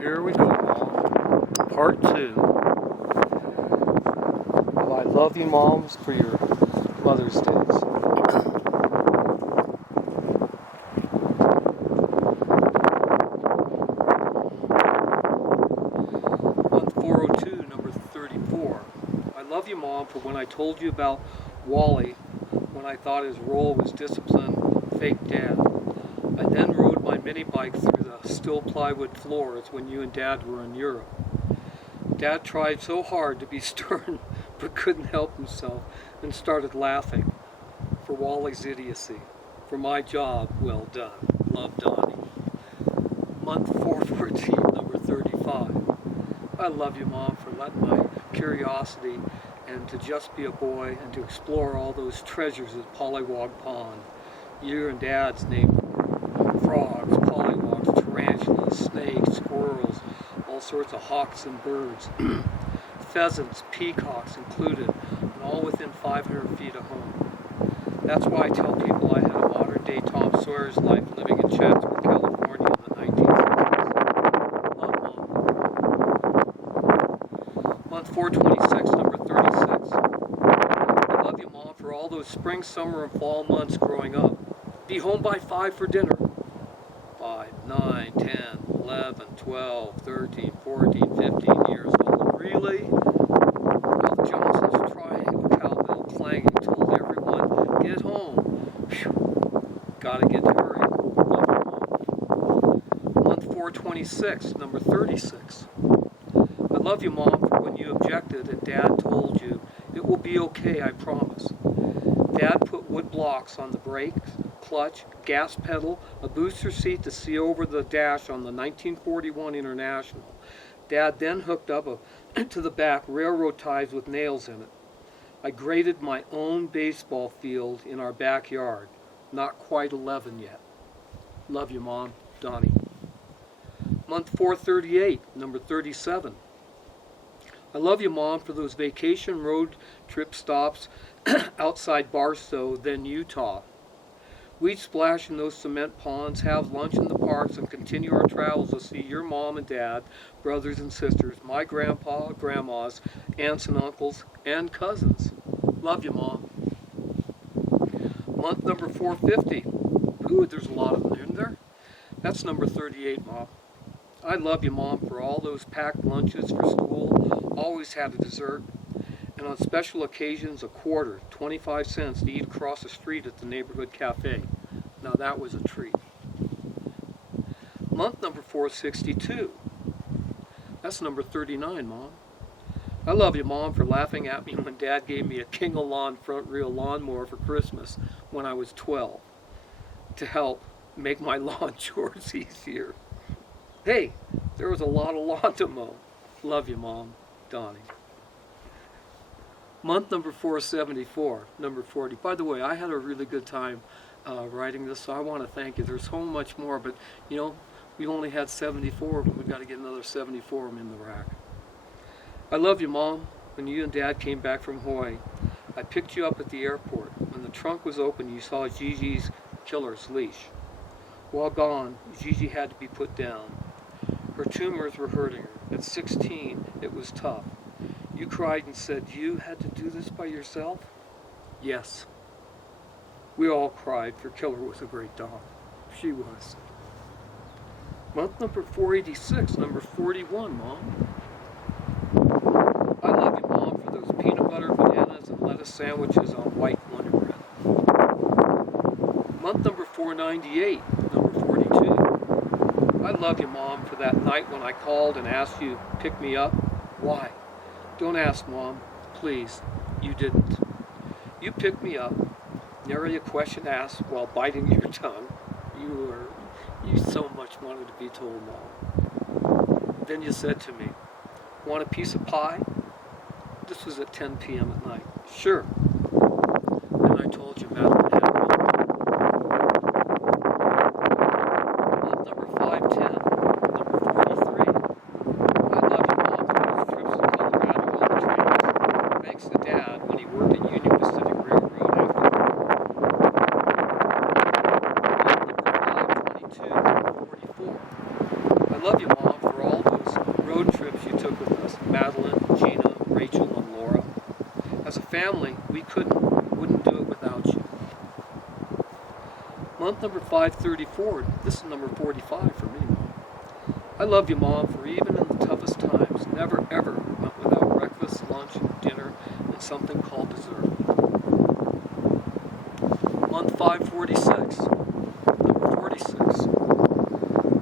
Here we go, Mom. Part 2. Well, I love you, Moms, for your Mother's Days. Month 402, number 34. I love you, Mom, for when I told you about Wally, when I thought his role was discipline, fake dad. I then rode my mini bike through the still plywood floors when you and Dad were in Europe. Dad tried so hard to be stern, but couldn't help himself and started laughing. For Wally's idiocy. For my job, well done. Love, Donnie. Month 414, number 35. I love you, Mom, for letting my curiosity and to just be a boy and to explore all those treasures at Pollywog Pond. You and Dad's named frogs, pollywogs, tarantulas, snakes, squirrels, all sorts of hawks and birds, pheasants, peacocks included, and all within 500 feet of home. That's why I tell people I had a modern-day Tom Sawyer's life living in Chatsworth, California in the 1960s. Love, Mom. Month 426, number 36. I love you, Mom, for all those spring, summer, and fall months growing up. Be home by 5 for dinner. 5, 9, 10, 11, 12, 13, 14, 15 years old. Really? While the Johnson's triangle cowbell clanging told everyone, get home. Phew. Gotta get to hurry. Love you, Mom. Month 426, number 36. I love you, Mom, for when you objected and Dad told you, it will be okay, I promise. Dad put wood blocks on the brakes, clutch, gas pedal, a booster seat to see over the dash on the 1941 International. Dad then hooked up to the back railroad ties with nails in it. I graded my own baseball field in our backyard. Not quite 11 yet. Love you, Mom. Donnie. Month 438, number 37. I love you, Mom, for those vacation road trip stops outside Barstow, then Utah. We'd splash in those cement ponds, have lunch in the parks, and continue our travels to see your mom and dad, brothers and sisters, my grandpa, grandmas, aunts and uncles, and cousins. Love you, Mom. Month number 450. Ooh, there's a lot of them in there. That's number 38, Mom. I love you, Mom, for all those packed lunches for school, always had a dessert, and on special occasions a quarter, 25 cents to eat across the street at the neighborhood cafe. Now that was a treat. Month number 462. That's number 39, Mom. I love you, Mom, for laughing at me when Dad gave me a King of Lawn front reel lawnmower for Christmas when I was 12 to help make my lawn chores easier. Hey, there was a lot of lawn to mow. Love you, Mom. Donnie. Month number 474, number 40. By the way, I had a really good time writing this, so I want to thank you. There's so much more, but you know, we only had 74 of them. We've got to get another 74 of them in the rack. I love you, Mom. When you and Dad came back from Hawaii, I picked you up at the airport. When the trunk was open, you saw Gigi's killer's leash. While gone, Gigi had to be put down. Her tumors were hurting her. At 16, it was tough. You cried and said, you had to do this by yourself? Yes. We all cried, for Killer was a great dog. She was. Month number 486, number 41, Mom. I love you, Mom, for those peanut butter, bananas, and lettuce sandwiches on white Wonder Bread. Month number 498, number 42. I love you, Mom, for that night when I called and asked you to pick me up. Why? Don't ask, Mom. Please. You didn't. You picked me up. Nary a question asked while biting your tongue. You so much wanted to be told, Mom. Then you said to me, want a piece of pie? This was at 10 p.m. at night. Sure. Then I told you Madeline had one. Month number 510, number 43. I love you, Mom, for those trips to Colorado on the trains. Thanks to Dad when he worked at Union Pacific Railroad after the war. Month number 522, 44. I love you, Mom, for all those wouldn't do it without you. Month number 534, this is number 45 for me, Mom. I love you, Mom, for even in the toughest times, never ever went without breakfast, lunch, dinner, and something called dessert. Month 546, number 46.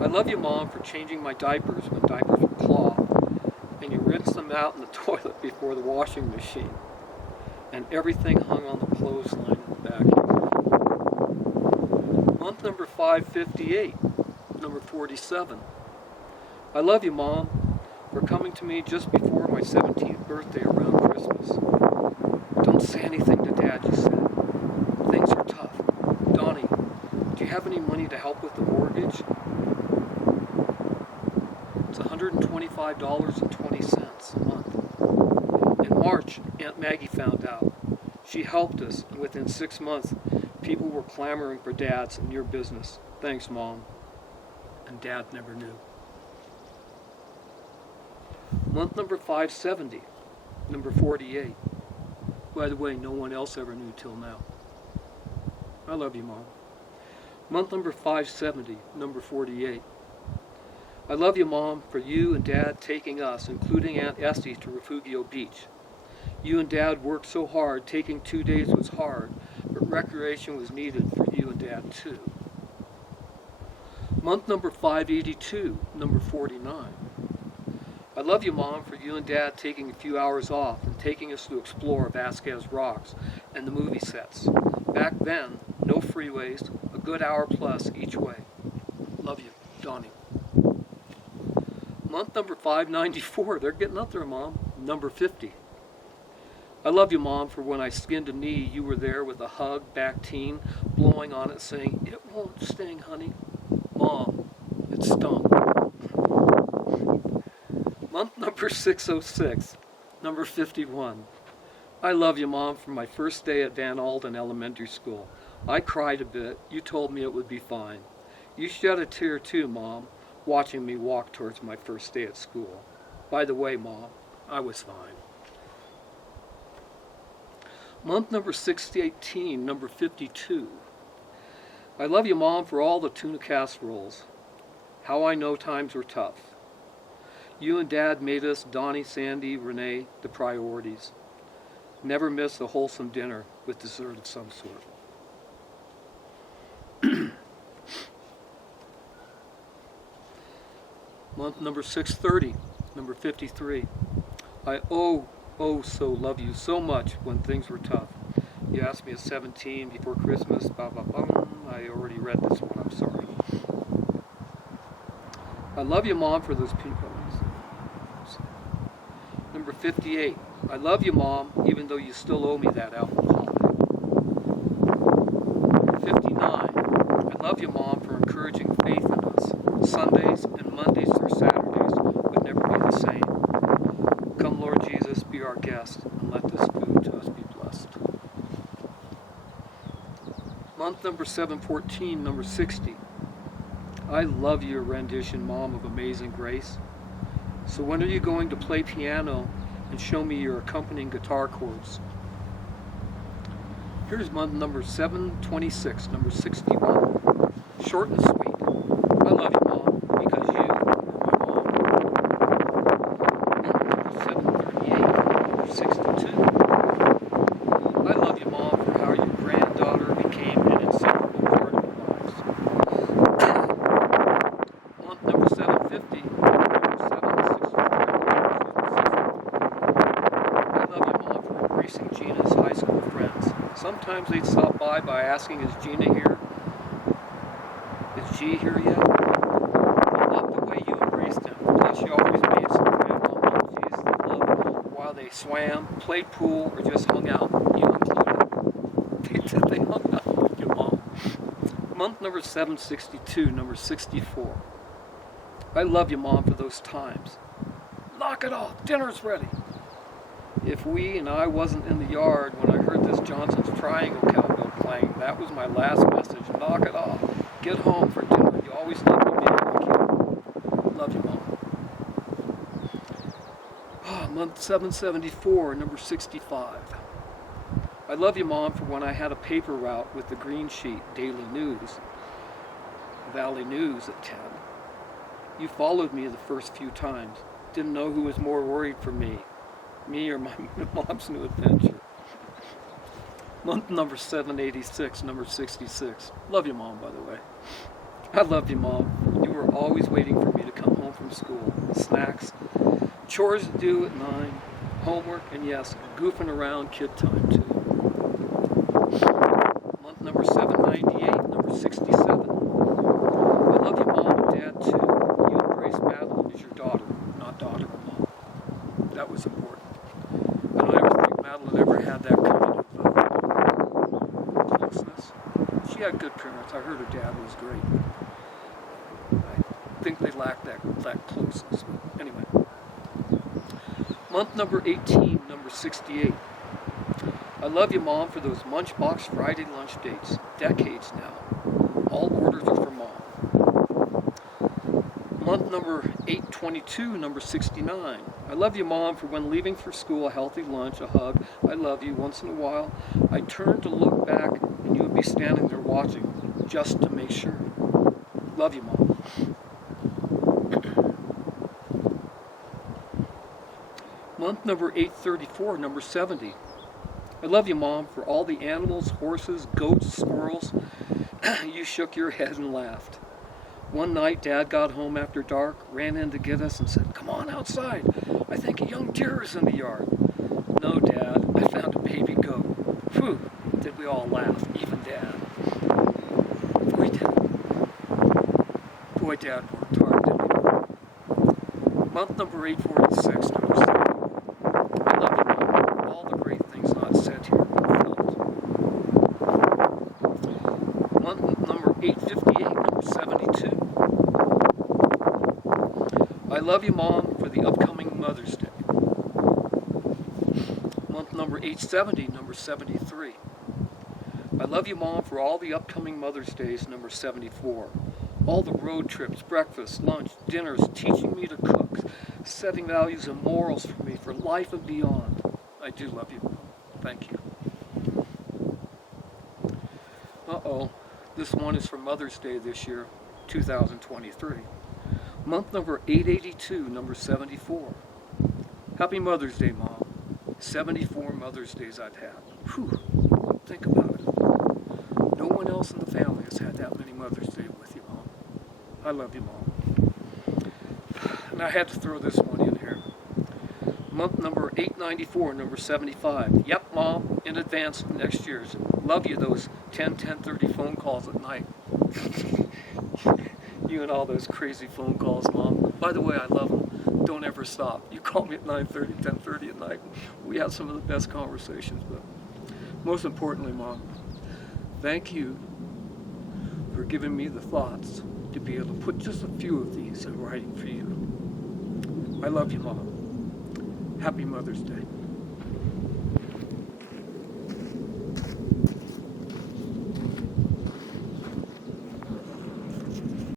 I love you, Mom, for changing my diapers when diapers were cloth, and you rinse them out in the toilet before the washing machine, and everything hung on the clothesline in the backyard. Month number 558, number 47. I love you, Mom, for coming to me just before my 17th birthday around Christmas. Don't say anything to Dad, you said. Things are tough. Donnie, do you have any money to help with the mortgage? It's $125.20 a month. In March, Aunt Maggie found out. She helped us, and within 6 months, people were clamoring for Dad's in your business. Thanks, Mom. And Dad never knew. Month number 570, number 48. By the way, no one else ever knew till now. I love you, Mom. Month number 570, number 48. I love you, Mom, for you and Dad taking us, including Aunt Esty, to Refugio Beach. You and Dad worked so hard, taking 2 days was hard, but recreation was needed for you and Dad too. Month number 582, number 49. I love you, Mom, for you and Dad taking a few hours off and taking us to explore Vasquez Rocks and the movie sets. Back then, no freeways, a good hour plus each way. Love you, Donnie. Month number 594, they're getting up there, Mom. Number 50. I love you, Mom, for when I skinned a knee, you were there with a hug, back teen, blowing on it, saying, "It won't sting, honey." Mom, it stung. Month number 606, number 51. I love you, Mom, for my first day at Van Alden Elementary School. I cried a bit. You told me it would be fine. You shed a tear too, Mom, watching me walk towards my first day at school. By the way, Mom, I was fine. Month number 618, number 52. I love you, Mom, for all the tuna casseroles. How I know times were tough. You and Dad made us, Donnie, Sandy, Renee, the priorities. Never miss a wholesome dinner with dessert of some sort. Month number 630, number 53. I so love you so much when things were tough. You asked me at 17 before Christmas, blah, blah, blah. I already read this one, I'm sorry. I love you, Mom, for those people. Number 58. I love you, Mom, even though you still owe me that album holiday. Number 59. I love you, Mom, for encouraging faith in us. Sundays and Mondays through Saturdays would never be the same. Come, Lord Jesus, be our guest, and let this food to us be blessed. Month number 714, number 60. I love your rendition, Mom, of Amazing Grace. So when are you going to play piano and show me your accompanying guitar chords? Here's month number 726, number 61. Short and sweet. I love you, Mom, because you are my mom. Month number 738, number 62. I love you, Mom, for how your granddaughter became an inseparable part of our lives. Month number 750, number 763. I love you, Mom, for embracing Gina's high school friends. Sometimes they'd stop by asking, is Gina here? Is G here yet? I love the way you embraced him. Plus, you always made some grandma emojis that loved while they swam, played pool, or just hung out, you included. They hung out with you, Mom. Month number 762, number 64. I love you, Mom, for those times. Knock it off, dinner's ready. If we and I wasn't in the yard when I heard this Johnson's Triangle cowbell playing, that was my last message. Knock it off. Get home for dinner. You always loved me being like you. Love you, Mom. Month 774, number 65. I love you, Mom, for when I had a paper route with the green sheet, Daily News, Valley News at 10. You followed me the first few times. Didn't know who was more worried for me or my mom's new adventure. Month number 786, number 66. Love you, Mom, by the way. I love you, Mom. You were always waiting for me to come home from school. Snacks, chores to do at 9, homework, and yes, goofing around kid time too. Month number 798, number 67. I love you, Mom, and Dad too. You embraced Madeline as your daughter, not daughter-in-law. That was important. I don't ever think Madeline ever had that kind of closeness. She had good parents. I heard her dad was great. I think they lacked that closeness. But anyway. Month number 18, number 68. I love you, Mom, for those Lunchbox Friday lunch dates. Decades now. All orders are for Mom. Month number 822, number 69. I love you, Mom, for when leaving for school, a healthy lunch, a hug. I love you. Once in a while, I turned to look back, and you would be standing there watching, just to make sure. Love you, Mom. Month number 834, number 70. I love you, Mom, for all the animals, horses, goats, squirrels. You shook your head and laughed. One night, Dad got home after dark, ran in to get us, and said, "Come on outside. I think a young deer is in the yard." "No, Dad, I found a baby goat." Whew, did we all laugh, even Dad. Boy, Dad worked hard, didn't he? Month number 846, number 7. I love you, Mom, for all the great things not said here, but felt. Month number 858, number 72. I love you, Mom, for the upcoming Mother's Day. Month number 870, number 73. I love you, Mom, for all the upcoming Mother's Days, number 74. All the road trips, breakfasts, lunch, dinners, teaching me to cook, setting values and morals for me for life and beyond. I do love you, Mom. Thank you. Uh-oh, this one is for Mother's Day this year, 2023. Month number 882, number 74. Happy Mother's Day, Mom. 74 Mother's Days I've had. Whew, think about it. No one else in the family has had that many Mother's Day with you, Mom. I love you, Mom. And I had to throw this one in here. Month number 894, number 75. Yep, Mom, in advance next year's. Love you, those 10:30 phone calls at night. You and all those crazy phone calls, Mom. By the way, I love them. Don't ever stop. You call me at 9:30, 10:30 at night. We have some of the best conversations, but most importantly, Mom, thank you for giving me the thoughts to be able to put just a few of these in writing for you. I love you, Mom. Happy Mother's Day.